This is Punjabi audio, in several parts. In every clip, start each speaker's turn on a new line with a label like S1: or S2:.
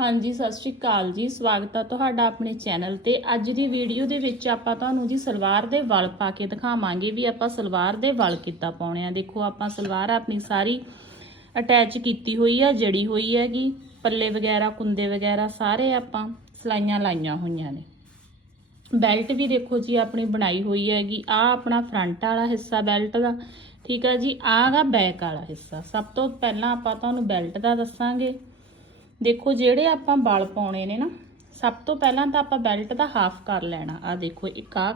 S1: ਹਾਂਜੀ, ਸਤਿ ਸ਼੍ਰੀ ਅਕਾਲ ਜੀ। ਸਵਾਗਤ ਹੈ ਤੁਹਾਡਾ ਆਪਣੇ ਚੈਨਲ ਤੇ। ਅੱਜ ਦੀ ਵੀਡੀਓ ਦੇ ਵਿੱਚ ਆਪਾਂ ਤੁਹਾਨੂੰ ਜੀ ਸਲਵਾਰ ਦੇ ਵਲ ਪਾ ਕੇ ਦਿਖਾਵਾਂਗੇ ਵੀ ਆਪਾਂ ਸਲਵਾਰ ਦੇ ਵਲ ਕਿੱਦਾਂ ਪਾਉਣੇ ਆ। ਦੇਖੋ, ਆਪਾਂ ਸਲਵਾਰ ਆਪਣੀ ਸਾਰੀ ਅਟੈਚ ਕੀਤੀ ਹੋਈ ਆ, ਜੜੀ ਹੋਈ ਹੈਗੀ। ਪੱਲੇ ਵਗੈਰਾ, ਕੁੰਦੇ ਵਗੈਰਾ ਸਾਰੇ ਆਪਾਂ ਸਲਾਈਆਂ ਲਾਈਆਂ ਹੋਈਆਂ ਨੇ। ਬੈਲਟ ਵੀ ਦੇਖੋ ਜੀ, ਆਪਣੀ ਬਣਾਈ ਹੋਈ ਹੈਗੀ। ਆ ਆਪਣਾ ਫਰੰਟ ਵਾਲਾ ਹਿੱਸਾ ਬੈਲਟ ਦਾ, ਠੀਕ ਆ ਜੀ? ਆਹ ਗਾ ਬੈਕ ਵਾਲਾ ਹਿੱਸਾ। ਸਭ ਤੋਂ ਪਹਿਲਾਂ ਆਪਾਂ ਤੁਹਾਨੂੰ ਬੈਲਟ ਦਾ ਦੱਸਾਂਗੇ। ਦੇਖੋ, ਜਿਹੜੇ ਆਪਾਂ ਬਲ ਪਾਉਣੇ ਨੇ ਨਾ, ਸਭ ਤੋਂ ਪਹਿਲਾਂ ਤਾਂ ਆਪਾਂ ਬੈਲਟ ਦਾ ਹਾਫ ਕਰ ਲੈਣਾ। ਆ ਦੇਖੋ, ਇੱਕ ਆ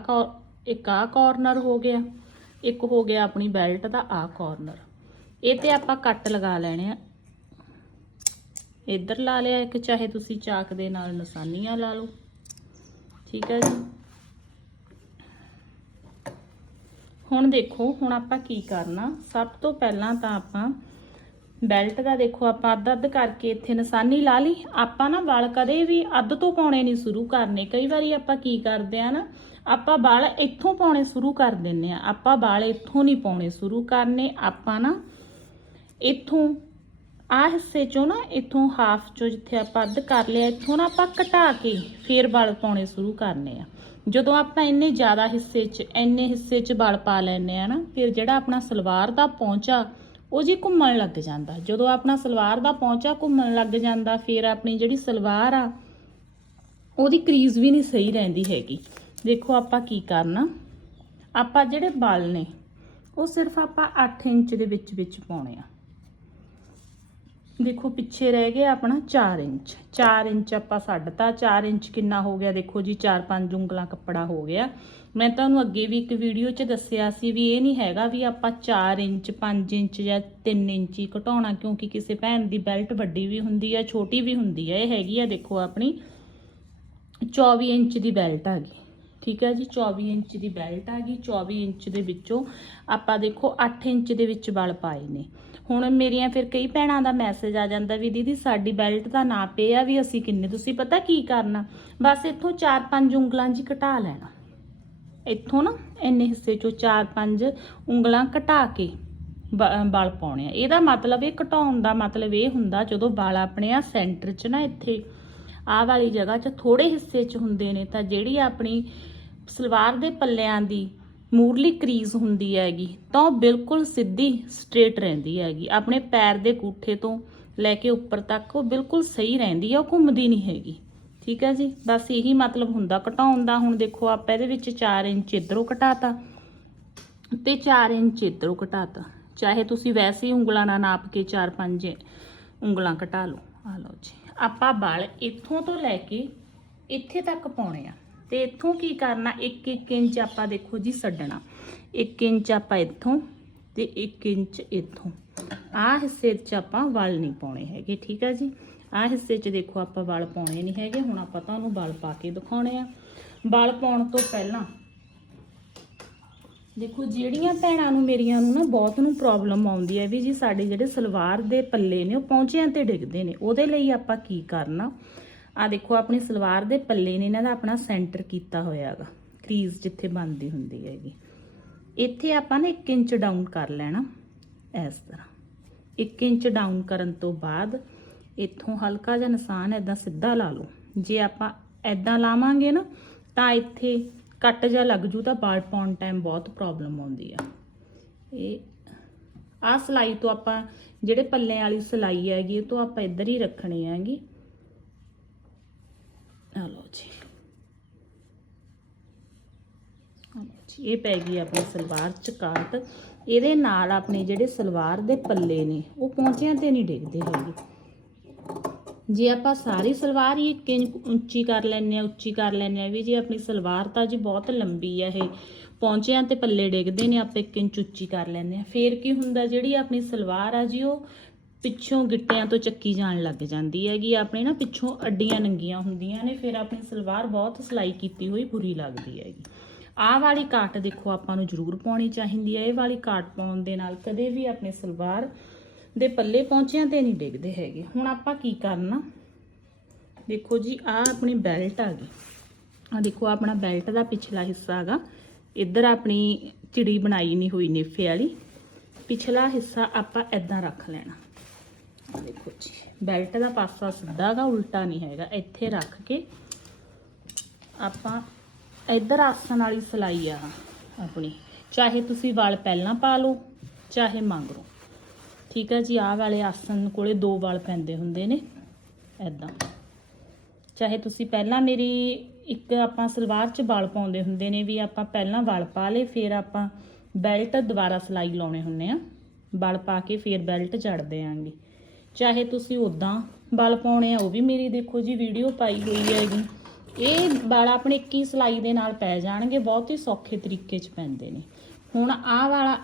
S1: ਇੱਕ ਆ ਕਾਰਨਰ ਹੋ ਗਿਆ, ਇੱਕ ਹੋ ਗਿਆ ਆਪਣੀ ਬੈਲਟ ਦਾ ਆ ਕਾਰਨਰ ਇਹ ਤੇ ਆਪਾਂ ਕੱਟ ਲਗਾ ਲੈਣੇ ਆ। ਇੱਧਰ ਲਾ ਲਿਆ ਇੱਕ, ਚਾਹੇ ਤੁਸੀਂ ਚਾਕ ਦੇ ਨਾਲ ਨਿਸ਼ਾਨੀਆਂ ਲਾ ਲਓ। ਠੀਕ ਹੈ ਜੀ? ਹੁਣ ਦੇਖੋ, ਹੁਣ ਆਪਾਂ ਕੀ ਕਰਨਾ? ਸਭ ਤੋਂ ਪਹਿਲਾਂ ਤਾਂ ਆਪਾਂ ਬੈਲਟ ਦਾ ਦੇਖੋ ਆਪਾਂ ਅੱਧ ਅੱਧ ਕਰਕੇ ਇੱਥੇ ਨਿਸ਼ਾਨੀ ਲਾ ਲਈ। ਆਪਾਂ ਨਾ ਵਾਲ ਕਦੇ ਵੀ ਅੱਧ ਤੋਂ ਪਾਉਣੇ ਨਹੀਂ ਸ਼ੁਰੂ ਕਰਨੇ। ਕਈ ਵਾਰੀ ਆਪਾਂ ਕੀ ਕਰਦੇ ਆ ਨਾ, ਆਪਾਂ ਵਾਲ ਇੱਥੋਂ ਪਾਉਣੇ ਸ਼ੁਰੂ ਕਰ ਦਿੰਨੇ ਆ। ਆਪਾਂ ਵਾਲ ਇੱਥੋਂ ਨਹੀਂ ਪਾਉਣੇ ਸ਼ੁਰੂ ਕਰਨੇ। ਆਪਾਂ ਨਾ ਇੱਥੋਂ ਆ ਹਿੱਸੇ ਚੋਂ ਨਾ, ਇੱਥੋਂ ਹਾਫ ਚੋਂ ਜਿੱਥੇ ਆਪਾਂ ਅੱਧ ਕਰ ਲਿਆ, ਇੱਥੋਂ ਨਾ ਆਪਾਂ ਘਟਾ ਕੇ ਫੇਰ ਵਾਲ ਪਾਉਣੇ ਸ਼ੁਰੂ ਕਰਨੇ ਆ। ਜਦੋਂ ਆਪਾਂ ਇੰਨੇ ਜ਼ਿਆਦਾ ਹਿੱਸੇ 'ਚ, ਇੰਨੇ ਹਿੱਸੇ 'ਚ ਵਾਲ ਪਾ ਲੈਨੇ ਆ ਨਾ, ਫਿਰ ਜਿਹੜਾ ਆਪਣਾ ਸਲਵਾਰ ਦਾ ਪੌਂਚਾ ਉਹ ਜੀ ਘੁੰਮਣ ਲੱਗ ਜਾਂਦਾ। ਜਦੋਂ ਆਪਣਾ ਸਲਵਾਰ ਦਾ ਪੌਂਚਾ ਘੁੰਮਣ ਲੱਗ ਜਾਂਦਾ, ਫਿਰ ਆਪਣੀ ਜਿਹੜੀ ਸਲਵਾਰ ਆ, ਉਹਦੀ ਕਰੀਜ਼ ਵੀ ਨਹੀਂ ਸਹੀ ਰਹਿੰਦੀ ਹੈਗੀ। ਦੇਖੋ ਆਪਾਂ ਕੀ ਕਰਨਾ। ਆਪਾਂ ਜਿਹੜੇ ਬਲ ਨੇ, ਉਹ ਸਿਰਫ ਆਪਾਂ 8 ਇੰਚ ਦੇ ਵਿੱਚ ਵਿੱਚ ਪਾਉਣੇ ਆ। ਦੇਖੋ, ਪਿੱਛੇ ਰਹਿ ਗਿਆ ਆਪਣਾ 4 ਇੰਚ। 4 ਇੰਚ ਆਪਾਂ ਛੱਡਤਾ 4 ਇੰਚ ਕਿੰਨਾ ਹੋ ਗਿਆ? ਦੇਖੋ ਜੀ 4-5 ਉਂਗਲਾਂ ਕੱਪੜਾ ਹੋ ਗਿਆ। ਮੈਂ ਤੁਹਾਨੂੰ ਅੱਗੇ ਵੀ ਇੱਕ ਵੀਡੀਓ 'ਚ ਦੱਸਿਆ ਸੀ ਵੀ ਇਹ ਨਹੀਂ ਹੈਗਾ ਵੀ ਆਪਾਂ 4 ਇੰਚ 5 ਇੰਚ ਜਾਂ 3 ਇੰਚ ਹੀ ਘਟਾਉਣਾ, ਕਿਉਂਕਿ ਕਿਸੇ ਭੈਣ ਦੀ ਬੈਲਟ ਵੱਡੀ ਵੀ ਹੁੰਦੀ ਹੈ ਛੋਟੀ ਵੀ ਹੁੰਦੀ ਹੈ ਇਹ ਹੈਗੀ ਆ, ਦੇਖੋ ਆਪਣੀ 24 ਇੰਚ ਦੀ ਬੈਲਟ ਆ ਗਈ। ਠੀਕ ਹੈ ਜੀ 24 ਇੰਚ ਦੀ ਬੈਲਟ ਆ ਗਈ। 24 ਇੰਚ ਦੇ ਵਿੱਚੋਂ ਆਪਾਂ ਦੇਖੋ 8 ਇੰਚ ਦੇ ਵਿੱਚ ਬਲ ਪਾਏ ਨੇ। ਹੁਣ ਮੇਰੀਆਂ ਫਿਰ ਕਈ ਭੈਣਾਂ ਦਾ ਮੈਸੇਜ ਆ ਜਾਂਦਾ ਵੀ ਦੀਦੀ ਸਾਡੀ ਬੈਲਟ ਦਾ ਨਾਪ ਇਹ ਆ ਵੀ ਅਸੀਂ ਕਿੰਨੇ, ਤੁਸੀਂ ਪਤਾ ਕੀ ਕਰਨਾ? ਬਸ ਇੱਥੋਂ 4-5 ਉਂਗਲਾਂ ਜੀ ਘਟਾ ਲੈਣਾ। ਇੱਥੋਂ ਨਾ ਇੰਨੇ ਹਿੱਸੇ ਚੋਂ 4-5 ਉਂਗਲਾਂ ਘਟਾ ਕੇ ਵਾਲ ਪਾਉਣੇ ਆ। ਇਹਦਾ ਮਤਲਬ ਇਹ ਘਟਾਉਣ ਦਾ ਮਤਲਬ ਇਹ ਹੁੰਦਾ ਜਦੋਂ ਵਾਲ ਆਪਣੇ ਆ ਸੈਂਟਰ 'ਚ ਨਾ ਇੱਥੇ ਆਹ ਵਾਲੀ ਜਗ੍ਹਾ 'ਚ ਥੋੜੇ ਹਿੱਸੇ 'ਚ ਹੁੰਦੇ ਨੇ ਤਾਂ ਜਿਹੜੀ ਆਪਣੀ ਸਲਵਾਰ ਦੇ ਪੱਲਿਆਂ ਦੀ ਮੂਰਲੀ ਕਰੀਜ਼ ਹੁੰਦੀ ਹੈਗੀ, ਤਾਂ ਉਹ ਬਿਲਕੁਲ ਸਿੱਧੀ ਸਟ੍ਰੇਟ ਰਹਿੰਦੀ ਹੈਗੀ। ਆਪਣੇ ਪੈਰ ਦੇ ਕੂਠੇ ਤੋਂ ਲੈ ਕੇ ਉੱਪਰ ਤੱਕ ਉਹ ਬਿਲਕੁਲ ਸਹੀ ਰਹਿੰਦੀ ਹੈ ਉਹ ਘੁੰਮਦੀ ਨਹੀਂ ਹੈਗੀ। ਠੀਕ ਹੈ ਜੀ? ਬਸ ਇਹੀ ਮਤਲਬ ਹੁੰਦਾ। ਘਟਾਉਣ ਦਾ ਹੁਣ ਦੇਖੋ, ਆਪਾਂ ਇਹਦੇ ਵਿੱਚ 4 ਇੰਚ ਇਧਰੋਂ ਘਟਾਤਾ ਤੇ 4 ਇੰਚ ਇਧਰੋਂ ਘਟਾਤਾ। ਚਾਹੇ ਤੁਸੀਂ ਵੈਸੇ ਹੀ ਉਂਗਲਾਂ ਨਾਲ ਨਾਪ ਕੇ 4-5 ਉਂਗਲਾਂ ਘਟਾ ਲਓ। ਆ ਲਓ ਜੀ। ਆਪਾਂ ਬਲ ਇੱਥੋਂ ਤੋਂ ਲੈ ਕੇ ਇੱਥੇ ਤੱਕ ਪਾਉਣੇ ਆ। ਤੇ ਇੱਥੋਂ ਕੀ ਕਰਨਾ? 1-1 ਇੰਚ ਆਪਾਂ ਦੇਖੋ ਜੀ ਛੱਡਣਾ 1 ਇੰਚ ਆਪਾਂ ਇੱਥੋਂ ਤੇ 1 ਇੰਚ ਇੱਥੋਂ। ਆਹ ਹਿੱਸੇ 'ਚ ਆਪਾਂ ਵਲ ਨਹੀਂ ਪਾਉਣੇ ਹੈਗੇ, ਠੀਕ ਆ ਜੀ? ਆਹ ਹਿੱਸੇ 'ਚ ਦੇਖੋ ਆਪਾਂ ਵਲ ਪਾਉਣੇ ਨਹੀਂ ਹੈਗੇ, ਹੁਣ ਆਪਾਂ ਤੁਹਾਨੂੰ ਵਲ ਪਾ ਕੇ ਦਿਖਾਉਣੇ ਆ। ਵਲ ਪਾਉਣ ਤੋਂ ਪਹਿਲਾਂ ਦੇਖੋ ਜਿਹੜੀਆਂ ਭੈਣਾਂ ਨੂੰ ਮੇਰੀਆਂ ਨੂੰ ਨਾ ਬਹੁਤ ਨੂੰ ਪ੍ਰੋਬਲਮ ਆਉਂਦੀ ਹੈ ਵੀ ਜੀ ਸਾਡੇ ਜਿਹੜੇ ਸਲਵਾਰ ਦੇ ਪੱਲੇ ਨੇ, ਉਹ ਪੌਂਚਿਆਂ ਤੇ ਡਿੱਗਦੇ ਨੇ, ਉਹਦੇ ਲਈ ਆਪਾਂ ਕੀ ਕਰਨਾ? ਆ ਦੇਖੋ, ਆਪਣੀ ਸਲਵਾਰ ਦੇ ਪੱਲੇ ਨੇ ਇਹਨਾਂ ਦਾ ਆਪਣਾ ਸੈਂਟਰ ਕੀਤਾ ਹੋਇਆਗਾ, ਕਰੀਜ਼ ਜਿੱਥੇ ਬਣਦੀ ਹੁੰਦੀ ਹੈਗੀ। ਇੱਥੇ ਆਪਾਂ ਨੇ 1 ਇੰਚ ਡਾਊਨ ਕਰ ਲੈਣਾ, ਇਸ ਤਰ੍ਹਾਂ। 1 ਇੰਚ ਡਾਊਨ ਕਰਨ ਤੋਂ ਬਾਅਦ ਇੱਥੋਂ ਹਲਕਾ ਜਿਹਾ ਨਿਸ਼ਾਨ ਐਦਾਂ ਸਿੱਧਾ ਲਾ ਲਓ। ਜੇ ਆਪਾਂ ਐਦਾਂ ਲਾਵਾਂਗੇ ਨਾ, ਤਾਂ ਇੱਥੇ ਕੱਟ ਜਾ ਲੱਗ ਜੂ, ਤਾਂ ਬਾਲ ਪਾਉਣ ਟਾਈਮ ਬਹੁਤ ਪ੍ਰੋਬਲਮ ਆਉਂਦੀ ਆ। ਇਹ ਆਹ ਸਲਾਈ ਤੋਂ ਆਪਾਂ, ਜਿਹੜੇ ਪੱਲੇ ਵਾਲੀ ਸਲਾਈ ਹੈਗੀ, ਇਹ ਤੋਂ ਆਪਾਂ ਇੱਧਰ ਹੀ ਰੱਖਣੀ ਹੈਗੀ। ਆ ਲਓ ਜੀ, ਇਹ ਪੈ ਗਈ ਆਪਣੀ ਸਲਵਾਰ ਚਕਾਟ ਇਹਦੇ ਨਾਲ ਆਪਣੇ ਜਿਹੜੇ ਸਲਵਾਰ ਦੇ ਪੱਲੇ ਨੇ, ਉਹ ਪੌਂਚਿਆਂ ਤੇ ਨਹੀਂ ਡਿੱਗਦੇ ਹੈਗੇ। ਜੇ ਆਪਾਂ ਸਾਰੀ ਸਲਵਾਰ ਹੀ ਇੱਕ ਇੰਚ ਉੱਚੀ ਕਰ ਲੈਂਦੇ ਆ ਉੱਚੀ ਕਰ ਲੈਂਦੇ ਆ ਵੀ ਜੀ ਆਪਣੀ ਸਲਵਾਰ ਤਾਂ ਜੀ ਬਹੁਤ ਲੰਬੀ ਆ ਇਹ, ਪੌਂਚਿਆਂ ਤੇ ਪੱਲੇ ਡਿੱਗਦੇ ਨੇ, ਆਪਾਂ ਇੱਕ ਇੰਚ ਉੱਚੀ ਕਰ ਲੈਂਦੇ ਆ ਫੇਰ ਕੀ ਹੁੰਦਾ, ਜਿਹੜੀ ਆਪਣੀ ਸਲਵਾਰ ਆ ਜੀ, ਉਹ ਪਿੱਛੋਂ ਗਿੱਟਿਆਂ ਤੋਂ ਚੱਕੀ ਜਾਣ ਲੱਗ ਜਾਂਦੀ ਹੈਗੀ। ਆਪਣੇ ਨਾ ਪਿੱਛੋਂ ਅੱਡੀਆਂ ਨੰਗੀਆਂ ਹੁੰਦੀਆਂ ਨੇ, ਫਿਰ ਆਪਣੀ ਸਲਵਾਰ ਬਹੁਤ ਸਿਲਾਈ ਕੀਤੀ ਹੋਈ ਬੁਰੀ ਲੱਗਦੀ ਹੈਗੀ। ਆਹ ਵਾਲੀ ਕਾਟ ਦੇਖੋ ਆਪਾਂ ਨੂੰ ਜ਼ਰੂਰ ਪਾਉਣੀ ਚਾਹੀਦੀ ਹੈ। ਇਹ ਵਾਲੀ ਕਾਟ ਪਾਉਣ ਦੇ ਨਾਲ ਕਦੇ ਵੀ ਆਪਣੇ ਸਲਵਾਰ ਦੇ ਪੱਲੇ ਪਹੁੰਚਿਆਂ ਤੇ ਨਹੀਂ ਡਿੱਗਦੇ ਹੈਗੇ। ਹੁਣ ਆਪਾਂ ਕੀ ਕਰਨਾ? ਦੇਖੋ ਜੀ, ਆਹ ਆਪਣੀ ਬੈਲਟ ਆ ਗਈ। ਆ ਦੇਖੋ ਆਪਣਾ ਬੈਲਟ ਦਾ ਪਿਛਲਾ ਹਿੱਸਾ ਹੈਗਾ। ਇੱਧਰ ਆਪਣੀ ਚਿੜੀ ਬਣਾਈ ਨਹੀਂ ਹੋਈ, ਨੇਫੇ ਵਾਲੀ। ਪਿਛਲਾ ਹਿੱਸਾ ਆਪਾਂ ਐਦਾਂ ਰੱਖ ਲੈਣਾ। ਦੇਖੋ ਜੀ, ਬੈਲਟ ਦਾ ਪਾਸਾ ਸਿੱਧਾ ਗਾ, ਉਲਟਾ ਨਹੀਂ ਹੈਗਾ। ਇੱਥੇ ਰੱਖ ਕੇ ਆਪਾਂ ਇੱਧਰ ਆਸਣ ਵਾਲੀ ਸਲਾਈ ਆ ਆਪਣੀ। ਚਾਹੇ ਤੁਸੀਂ ਵਾਲ ਪਹਿਲਾਂ ਪਾ ਲਓ, ਚਾਹੇ ਮੰਗਰੋ। ਠੀਕ ਹੈ ਜੀ, ਆਹ ਵਾਲੇ ਆਸਣ ਕੋਲੇ ਦੋ ਵਾਲ ਪੈਂਦੇ ਹੁੰਦੇ ਨੇ ਐਦਾਂ ਚਾਹੇ ਤੁਸੀਂ ਪਹਿਲਾਂ ਮੇਰੀ ਇੱਕ ਆਪਾਂ ਸਲਵਾਰ 'ਚ ਵਾਲ ਪਾਉਂਦੇ ਹੁੰਦੇ ਨੇ ਵੀ ਆਪਾਂ ਪਹਿਲਾਂ ਵਾਲ ਪਾ ਲੇ ਫਿਰ ਆਪਾਂ ਬੈਲਟ ਦੁਬਾਰਾ ਸਲਾਈ ਲਾਉਣੇ ਹੁੰਨੇ ਆ। ਵਾਲ ਪਾ ਕੇ ਫਿਰ ਬੈਲਟ ਜੜਦੇ ਆਂਗੇ। ਚਾਹੇ ਤੁਸੀਂ ਉਦਾਂ ਵਾਲ ਪਾਉਣੇ ਆ, ਉਹ ਵੀ ਮੇਰੀ ਦੇਖੋ ਜੀ ਵੀਡੀਓ ਪਾਈ ਹੋਈ ਹੈਗੀ ਇਹ ਵਾਲ ਆਪਣੇ 21 ਸਲਾਈ ਦੇ ਨਾਲ ਪੈ ਜਾਣਗੇ, ਬਹੁਤ ਹੀ ਸੌਖੇ ਤਰੀਕੇ 'ਚ ਪੈਂਦੇ ਨੇ। ਹੁਣ ਆਹ ਵਾਲਾ,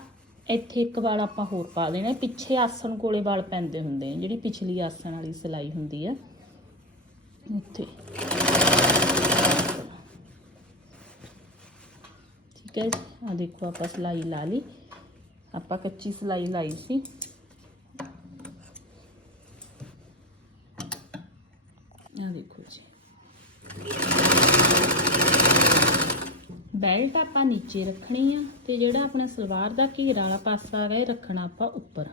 S1: ਇੱਥੇ ਇੱਕ ਵਾਲ ਆਪਾਂ ਹੋਰ ਪਾ ਦੇਣਾ ਪਿੱਛੇ ਆਸਣ ਕੋਲੇ ਵਾਲ ਪੈਂਦੇ ਹੁੰਦੇ ਨੇ ਜਿਹੜੀ ਪਿਛਲੀ ਆਸਣ ਵਾਲੀ ਸਲਾਈ ਹੁੰਦੀ ਆ। ਉੱਥੇ ਠੀਕ ਹੈ ਆ ਦੇਖੋ ਆਪਾਂ ਸਲਾਈ ਲਾ ਲਈ। ਆਪਾਂ ਕੱਚੀ ਸਲਾਈ ਲਾਈ ਸੀ। ਆ ਦੇਖੋ ਜੀ? ਬੈਲਟ ਆਪਾਂ ਨੀਚੇ ਰੱਖਣੀ ਆ ਤੇ ਜਿਹੜਾ ਆਪਣਾ ਸਲਵਾਰ ਦਾ ਘੇਰਾ ਵਾਲਾ ਪਾਸਾ ਹੈਗਾ, ਇਹ ਰੱਖਣਾ ਆਪਾਂ ਉੱਪਰ।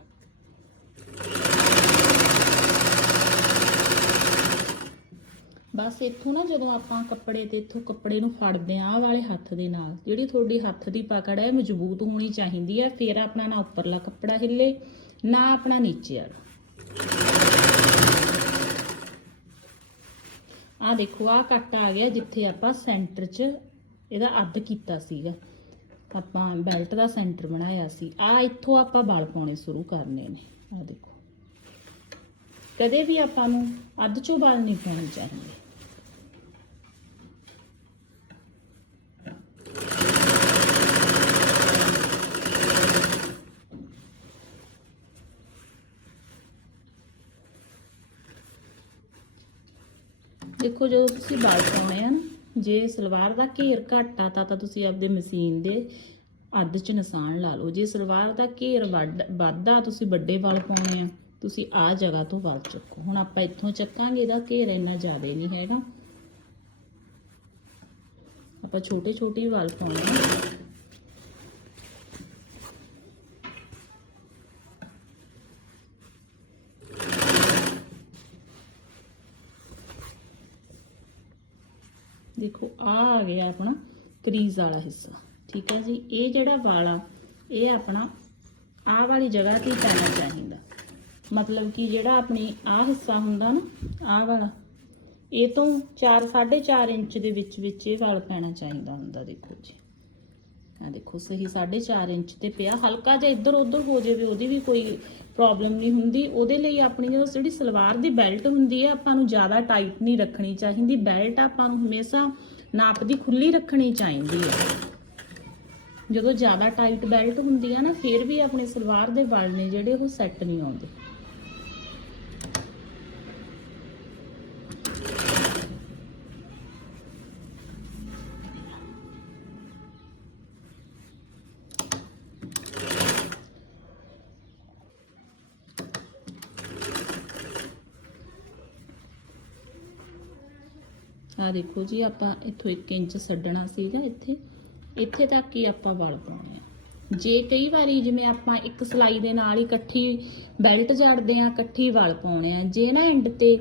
S1: ਬਸ ਇੱਥੋਂ ਨਾ ਜਦੋਂ ਆਪਾਂ ਕੱਪੜੇ ਤੇ ਇੱਥੋਂ ਕੱਪੜੇ ਨੂੰ ਫੜਦੇ ਆ, ਆਹ ਵਾਲੇ ਹੱਥ ਦੇ ਨਾਲ, ਜਿਹੜੀ ਤੁਹਾਡੀ ਹੱਥ ਦੀ ਪਕੜ ਹੈ ਮਜ਼ਬੂਤ ਹੋਣੀ ਚਾਹੀਦੀ ਹੈ, ਫਿਰ ਆਪਣਾ ਨਾ ਉੱਪਰਲਾ ਕੱਪੜਾ ਹਿੱਲੇ, ਨਾ ਆਪਣਾ ਨੀਚੇ ਵਾਲਾ। ਆ ਦੇਖੋ ਆ ਕੱਟ ਆ ਗਿਆ ਜਿੱਥੇ ਆਪਾਂ ਸੈਂਟਰ 'ਚ ਇਹਦਾ ਅੱਧ ਕੀਤਾ ਸੀਗਾ। ਆਪਾਂ ਬੈਲਟ ਦਾ ਸੈਂਟਰ ਬਣਾਇਆ ਸੀ। ਆ ਇੱਥੋਂ ਆਪਾਂ ਬਲ ਪਾਉਣੇ ਸ਼ੁਰੂ ਕਰਨੇ ਨੇ। ਆ ਦੇਖੋ। ਕਦੇ ਵੀ ਆਪਾਂ ਨੂੰ ਅੱਧ ਚੋਂ ਬਲ ਨਹੀਂ ਪਾਉਣੇ ਚਾਹੀਦੇ। ਦੇਖੋ ਜਦੋਂ ਤੁਸੀਂ ਵਾਲ ਪਾਉਣੇ ਆ ਨਾ, ਜੇ ਸਲਵਾਰ ਦਾ ਘੇਰ ਘੱਟ ਆ ਤਾਂ ਤਾਂ ਤੁਸੀਂ ਆਪਦੇ ਮਸ਼ੀਨ ਦੇ ਅੱਧ ਚ ਨਿਸ਼ਾਨ ਲਾ ਲਓ। ਜੇ ਸਲਵਾਰ ਦਾ ਘੇਰ ਵੱਡ ਵੱਧਾ ਤੁਸੀਂ ਵੱਡੇ ਵਾਲ ਪਾਉਣੇ ਆ, ਤੁਸੀਂ ਆ ਜਗ੍ਹਾ ਤੋਂ ਵਾਲ ਚੱਕੋ। ਹੁਣ ਆਪਾਂ ਇੱਥੋਂ ਚੱਕਾਂਗੇ, ਇਹਦਾ ਘੇਰ ਇੰਨਾ ਜ਼ਿਆਦਾ ਨਹੀਂ ਹੈਗਾ। ਆਪਾਂ ਛੋਟੇ ਛੋਟੇ ਹੀ ਵਾਲ ਪਾਉਣੇ ਆ ਦੇਖੋ ਆ ਆ ਗਿਆ ਆਪਣਾ ਕਰੀਜ਼ ਵਾਲਾ ਹਿੱਸਾ, ਠੀਕ ਹੈ ਜੀ? ਇਹ ਜਿਹੜਾ ਵਾਲਾ, ਇਹ ਆਪਣਾ ਆਹ ਵਾਲੀ ਜਗ੍ਹਾ ਤੇ ਪੈਣਾ ਚਾਹੀਦਾ। ਮਤਲਬ ਕਿ ਜਿਹੜਾ ਆਪਣੀ ਆਹ ਹਿੱਸਾ ਹੁੰਦਾ ਨਾ ਆਹ ਵਾਲਾ, ਇਹ ਤੋਂ 4 4.5 ਇੰਚ ਦੇ ਵਿੱਚ ਵਿੱਚ ਇਹ ਵਾਲ ਪੈਣਾ ਚਾਹੀਦਾ ਹੁੰਦਾ, ਦੇਖੋ ਜੀ। ਆ ਦੇਖੋ, ਸਹੀ 4.5 ਇੰਚ ਤੇ ਪਿਆ। ਹਲਕਾ ਜਿਹਾ ਇੱਧਰ ਉੱਧਰ ਹੋ ਜਾਵੇ, ਉਹਦੀ ਵੀ ਕੋਈ ਪ੍ਰੋਬਲਮ ਨਹੀਂ ਹੁੰਦੀ। ਉਹਦੇ ਲਈ ਆਪਣੀ ਜਦੋਂ ਜਿਹੜੀ ਸਲਵਾਰ ਦੀ ਬੈਲਟ ਹੁੰਦੀ ਹੈ, ਆਪਾਂ ਨੂੰ ਜ਼ਿਆਦਾ ਟਾਈਟ ਨਹੀਂ ਰੱਖਣੀ ਚਾਹੀਦੀ। ਬੈਲਟ ਆਪਾਂ ਨੂੰ ਹਮੇਸ਼ਾ ਨਾਪ ਦੀ ਖੁੱਲੀ ਰੱਖਣੀ ਚਾਹੀਦੀ ਹੈ। ਜਦੋਂ ਜ਼ਿਆਦਾ ਟਾਈਟ ਬੈਲਟ ਹੁੰਦੀ ਆ ਨਾ, ਫਿਰ ਵੀ ਆਪਣੇ ਸਲਵਾਰ ਦੇ ਵਾਲ ਨੇ ਜਿਹੜੇ, ਉਹ ਸੈੱਟ ਨਹੀਂ ਆਉਂਦੇ। ਆ ਦੇਖੋ ਜੀ, ਆਪਾਂ ਇੱਥੋਂ 1 ਇੰਚ ਛੱਡਣਾ ਸੀਗਾ ਇੱਥੇ। ਇੱਥੇ ਤੱਕ ਹੀ ਆਪਾਂ ਵਲ ਪਾਉਣੇ ਆ। ਜੇ ਕਈ ਵਾਰੀ ਜਿਵੇਂ ਆਪਾਂ ਇੱਕ ਸਲਾਈ ਦੇ ਨਾਲ ਹੀ ਇਕੱਠੀ ਬੈਲਟ ਜੜਦੇ ਆ, ਇਕੱਠੀ ਵਲ ਪਾਉਣੇ ਆ। ਜੇ ਨਾ ਐਂਡ ਤੇ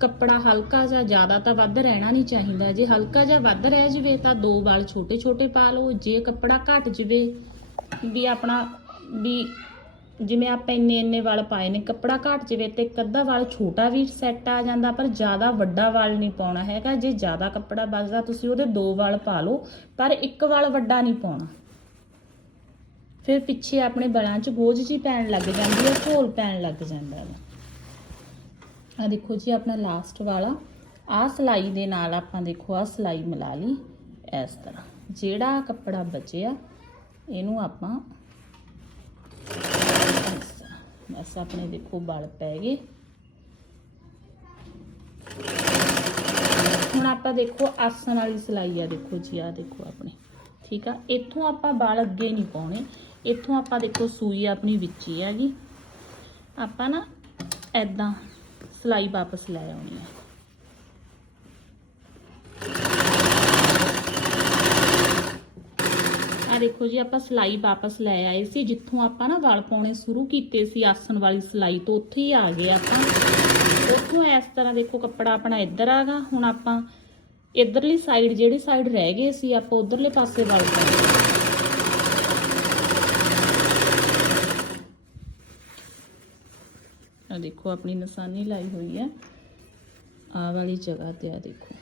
S1: ਕੱਪੜਾ ਹਲਕਾ ਜਾਂ ਜ਼ਿਆਦਾ ਤਾਂ ਵੱਧ ਰਹਿਣਾ ਨਹੀਂ ਚਾਹੀਦਾ। ਜੇ ਹਲਕਾ ਜਾਂ ਵੱਧ ਰਹਿ ਜਵੇ ਤਾਂ ਦੋ ਵਾਲ ਛੋਟੇ ਛੋਟੇ ਪਾ ਲਓ। ਜੇ ਕੱਪੜਾ ਘਟ ਜਵੇ ਵੀ ਆਪਣਾ ਵੀ ਜਿਵੇਂ ਆਪਾਂ ਇੰਨੇ ਇੰਨੇ ਵਾਲ ਪਾਏ ਨੇ, ਕੱਪੜਾ ਘੱਟ ਜਵੇ ਤੇ ਇੱਕ ਅੱਧਾ ਵਾਲ ਛੋਟਾ ਵੀ ਸੈੱਟ ਆ ਜਾਂਦਾ, ਪਰ ਜ਼ਿਆਦਾ ਵੱਡਾ ਵਾਲ ਨਹੀਂ ਪਾਉਣਾ ਹੈਗਾ। ਜੇ ਜ਼ਿਆਦਾ ਕੱਪੜਾ ਬਚਦਾ ਤੁਸੀਂ ਉਹਦੇ ਦੋ ਵਾਲ ਪਾ ਲਓ, ਪਰ ਇੱਕ ਵਾਲ ਵੱਡਾ ਨਹੀਂ ਪਾਉਣਾ। ਫਿਰ ਪਿੱਛੇ ਆਪਣੇ ਬਲਾਂ 'ਚ ਗੋਝ ਜੀ ਪੈਣ ਲੱਗ ਜਾਂਦੀ ਹੈ, ਝੋਲ ਪੈਣ ਲੱਗ ਜਾਂਦਾ ਹੈ। ਆ ਦੇਖੋ ਜੀ ਆਪਣਾ ਲਾਸਟ ਵਾਲਾ। ਆ ਸਲਾਈ ਦੇ ਨਾਲ ਆਪਾਂ ਦੇਖੋ ਆ ਸਲਾਈ ਮਿਲਾ ਲਈ ਇਸ ਤਰ੍ਹਾਂ। ਜਿਹੜਾ ਕੱਪੜਾ ਬਚਿਆ, ਇਹਨੂੰ ਆਪਾਂ ਬਸ ਆਪਣੇ ਦੇਖੋ ਵਲ ਪੈ ਗਏ। ਹੁਣ ਆਪਾਂ ਦੇਖੋ ਆਸਣ ਵਾਲੀ ਸਲਾਈ ਆ, ਦੇਖੋ ਜੀ ਆ ਦੇਖੋ ਆਪਣੇ। ਠੀਕ ਆ? ਇੱਥੋਂ ਆਪਾਂ ਵਲ ਅੱਗੇ ਨਹੀਂ ਪਾਉਣੇ। ਇੱਥੋਂ ਆਪਾਂ ਦੇਖੋ ਸੂਈ ਆਪਣੀ ਵਿੱਚ ਹੀ ਹੈਗੀ ਆਪਾਂ ਨਾ ਐਦਾਂ ਸਲਾਈ ਵਾਪਸ ਲੈ ਆਉਣੀ ਹੈ ਦੇਖੋ ਜੀ, ਆਪਾਂ ਸਲਾਈ ਵਾਪਸ ਲੈ ਆਏ ਸੀ, ਜਿੱਥੋਂ ਆਪਾਂ ਨਾ ਵਾਲ ਪਾਉਣੇ ਸ਼ੁਰੂ ਕੀਤੇ ਸੀ, ਆਸਣ ਵਾਲੀ ਸਲਾਈ ਤੋਂ ਉੱਥੇ ਹੀ ਆ ਗਏ ਆਪਾਂ। ਉੱਥੋਂ ਇਸ ਤਰ੍ਹਾਂ ਦੇਖੋ, ਕੱਪੜਾ ਆਪਣਾ ਇੱਧਰ ਆਗਾ ਹੁਣ ਆਪਾਂ ਇਧਰਲੀ ਸਾਈਡ ਜਿਹੜੀ ਸਾਈਡ ਰਹਿ ਗਏ ਸੀ, ਆਪਾਂ ਉਧਰਲੇ ਪਾਸੇ ਵਾਲ ਪਾਉਣੇ ਆ ਦੇਖੋ, ਆਪਣੀ ਨਿਸ਼ਾਨੀ ਲਾਈ ਹੋਈ ਹੈ। ਆ ਵਾਲੀ ਜਗ੍ਹਾ ਤੇ ਆ ਦੇਖੋ।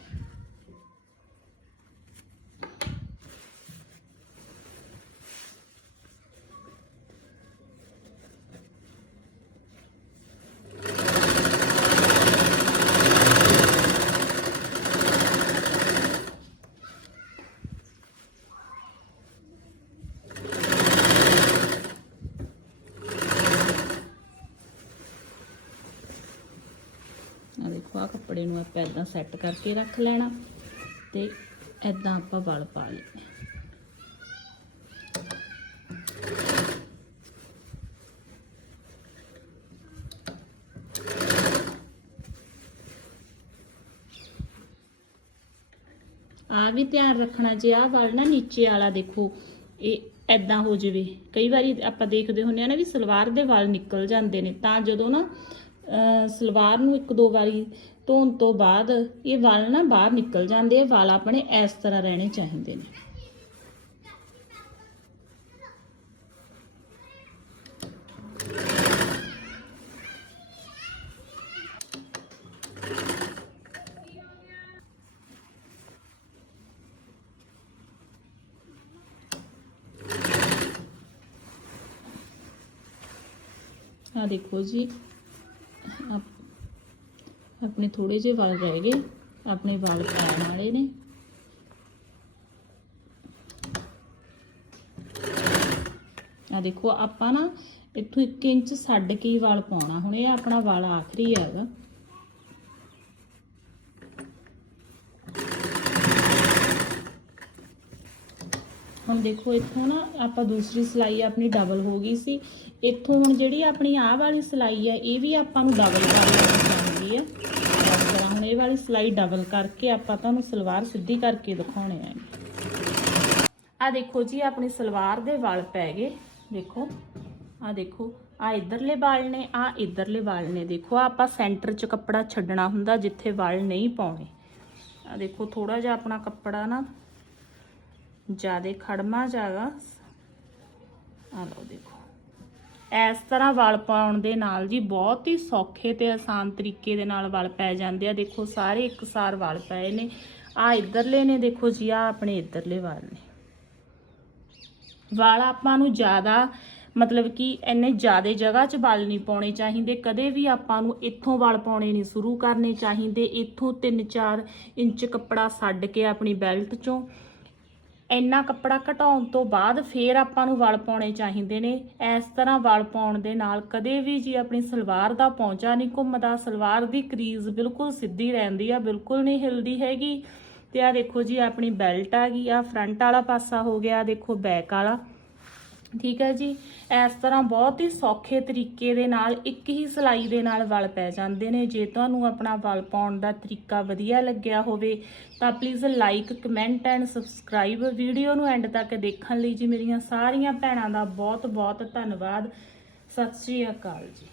S1: ਆ ਦੇਖੋ ਆ ਕੱਪੜੇ ਨੂੰ ਆਪਾਂ ਇਦਾਂ ਸੈੱਟ ਕਰਕੇ ਰੱਖ ਲੈਣਾ ਤੇ ਇਦਾਂ ਆਪਾਂ ਵਲ ਪਾ ਲੈਣੇ ਆ ਵੀ ਧਿਆਨ ਰੱਖਣਾ ਜੇ ਆ ਵਲ ਨਾ ਨੀਚੇ ਵਾਲਾ ਦੇਖੋ, ਇਹ ਐਦਾਂ ਹੋ ਜਾਵੇ। ਕਈ ਵਾਰੀ ਆਪਾਂ ਦੇਖਦੇ ਹੁੰਨੇ ਆ ਨਾ ਵੀ ਸਲਵਾਰ ਦੇ ਵਾਲ ਨਿਕਲ ਜਾਂਦੇ ਨੇ, ਤਾਂ ਜਦੋਂ ਨਾ ਸਲਵਾਰ ਨੂੰ ਇੱਕ ਦੋ ਵਾਰੀ ਧੋਣ ਤੋਂ ਬਾਅਦ ਇਹ ਵਾਲ ਨਾ ਬਾਹਰ ਨਿਕਲ ਜਾਂਦੇ ਆ, ਵਾਲ ਆਪਣੇ ਇਸ ਤਰ੍ਹਾਂ ਰਹਿਣੇ ਚਾਹੀਦੇ ਨੇ। ਆ ਦੇਖੋ ਜੀ ਆਪਣੇ ਥੋੜੇ ਜਿਹੇ ਵਾਲ ਰਹਿ ਗਏ, ਆਪਣੇ ਵਾਲ ਪਾਉਣ ਵਾਲੇ ਨੇ। ਆ ਦੇਖੋ, ਆਪਾਂ ਨਾ ਇੱਥੋਂ 1 ਇੰਚ ਛੱਡ ਕੇ ਹੀ ਵਾਲ ਪਾਉਣਾ, ਹੁਣ ਇਹ ਆਪਣਾ ਵਾਲ ਆਖਰੀ ਹੈਗਾ। ਹੁਣ ਦੇਖੋ, ਇੱਥੋਂ ਨਾ ਆਪਾਂ ਦੂਸਰੀ ਸਿਲਾਈ ਆਪਣੀ ਡਬਲ ਹੋ ਗਈ ਸੀ। ਇੱਥੋਂ ਹੁਣ ਜਿਹੜੀ ਆਪਣੀ ਆਹ ਵਾਲੀ ਸਿਲਾਈ ਹੈ, ਇਹ ਵੀ ਆਪਾਂ ਨੂੰ ਡਬਲ ਕਰ ਲੈਣੀ ਚਾਹੀਦੀ ਹੈ ਇਸ ਤਰ੍ਹਾਂ ਹੁਣ ਇਹ ਵਾਲੀ ਸਿਲਾਈ ਡਬਲ ਕਰਕੇ ਆਪਾਂ ਤੁਹਾਨੂੰ ਸਲਵਾਰ ਸਿੱਧੀ ਕਰਕੇ ਦਿਖਾਉਣੇ ਆਂਗੇ ਆ ਦੇਖੋ ਜੀ, ਆਪਣੀ ਸਲਵਾਰ ਦੇ ਵਾਲ ਪੈ ਗਏ। ਦੇਖੋ, ਆ ਦੇਖੋ, ਆ ਇਧਰਲੇ ਵਾਲ ਨੇ, ਆ ਇਧਰਲੇ ਵਾਲ ਨੇ। ਦੇਖੋ ਆਹ ਆਪਾਂ ਸੈਂਟਰ 'ਚ ਕੱਪੜਾ ਛੱਡਣਾ ਹੁੰਦਾ ਜਿੱਥੇ ਵਾਲ ਨਹੀਂ ਪਾਉਣੇ। ਆ ਦੇਖੋ ਥੋੜਾ ਜਿਹਾ ਆਪਣਾ ਕੱਪੜਾ ਨਾ ਜਿਆਦੇ ਖੜਮਾ ਜਾਗਾ ਆ ਲਓ ਦੇਖੋ। ਇਸ ਤਰ੍ਹਾਂ ਵਲ ਪਾਉਣ ਦੇ ਨਾਲ ਜੀ ਬਹੁਤ ਹੀ ਸੌਖੇ ਤੇ ਆਸਾਨ ਤਰੀਕੇ ਦੇ ਨਾਲ ਵਲ ਪੈ ਜਾਂਦੇ ਆ। ਦੇਖੋ, ਸਾਰੇ ਇੱਕਸਾਰ ਵਾਲ ਪਏ ਨੇ। ਆ ਇਧਰਲੇ ਨੇ, ਦੇਖੋ ਜੀ, ਆ ਆਪਣੇ ਇਧਰਲੇ ਵਾਲ ਨੇ। ਵਾਲ ਆਪਾਂ ਨੂੰ ਜ਼ਿਆਦਾ, ਮਤਲਬ ਕਿ ਇੰਨੇ ਜ਼ਿਆਦਾ ਜਗ੍ਹਾ 'ਚ ਵਾਲ ਨਹੀਂ ਪਾਉਣੇ ਚਾਹੀਦੇ। ਕਦੇ ਵੀ ਆਪਾਂ ਨੂੰ ਇੱਥੋਂ ਵਾਲ ਪਾਉਣੇ ਨਹੀਂ ਸ਼ੁਰੂ ਕਰਨੇ ਚਾਹੀਦੇ। ਇੱਥੋਂ 3-4 ਇੰਚ ਕੱਪੜਾ ਛੱਡ ਕੇ ਆਪਣੀ ਬੈਲਟ 'ਚੋਂ ਇੰਨਾ ਕੱਪੜਾ ਘਟਾਉਣ ਤੋਂ ਬਾਅਦ ਫੇਰ ਆਪਾਂ ਨੂੰ ਵਲ ਪਾਉਣੇ ਚਾਹੀਦੇ ਨੇ। ਇਸ ਤਰ੍ਹਾਂ ਵਲ ਪਾਉਣ ਦੇ ਨਾਲ ਕਦੇ ਵੀ ਜੀ ਆਪਣੀ ਸਲਵਾਰ ਦਾ ਪੌਂਚਾ ਨਹੀਂ ਘੁੰਮਦਾ। ਸਲਵਾਰ ਦੀ ਕਰੀਜ਼ ਬਿਲਕੁਲ ਸਿੱਧੀ ਰਹਿੰਦੀ ਆ, ਬਿਲਕੁਲ ਨਹੀਂ ਹਿਲਦੀ ਹੈਗੀ। ਤੇ ਆ ਦੇਖੋ ਜੀ, ਆਪਣੀ ਬੈਲਟ ਆ ਗਈ ਆ ਫਰੰਟ ਵਾਲਾ ਪਾਸਾ ਹੋ ਗਿਆ, ਦੇਖੋ ਬੈਕ ਵਾਲਾ। ਠੀਕ ਹੈ ਜੀ, ਇਸ ਤਰ੍ਹਾਂ ਬਹੁਤ ਹੀ ਸੌਖੇ ਤਰੀਕੇ ਦੇ ਨਾਲ, ਇੱਕ ਹੀ ਸਿਲਾਈ ਦੇ ਨਾਲ ਵਲ ਪੈ ਜਾਂਦੇ ਨੇ। ਜੇ ਤੁਹਾਨੂੰ ਆਪਣਾ ਵਲ ਪਾਉਣ ਦਾ ਤਰੀਕਾ ਵਧੀਆ ਲੱਗਿਆ ਹੋਵੇ, ਤਾਂ please like comment and subscribe video ਨੂੰ ਐਂਡ ਤੱਕ ਦੇਖਣ ਲਈ ਜੀ। ਮੇਰੀਆਂ ਸਾਰੀਆਂ ਭੈਣਾਂ ਦਾ ਬਹੁਤ ਬਹੁਤ ਧੰਨਵਾਦ। ਸਤਿ ਸ਼੍ਰੀ ਅਕਾਲ ਜੀ।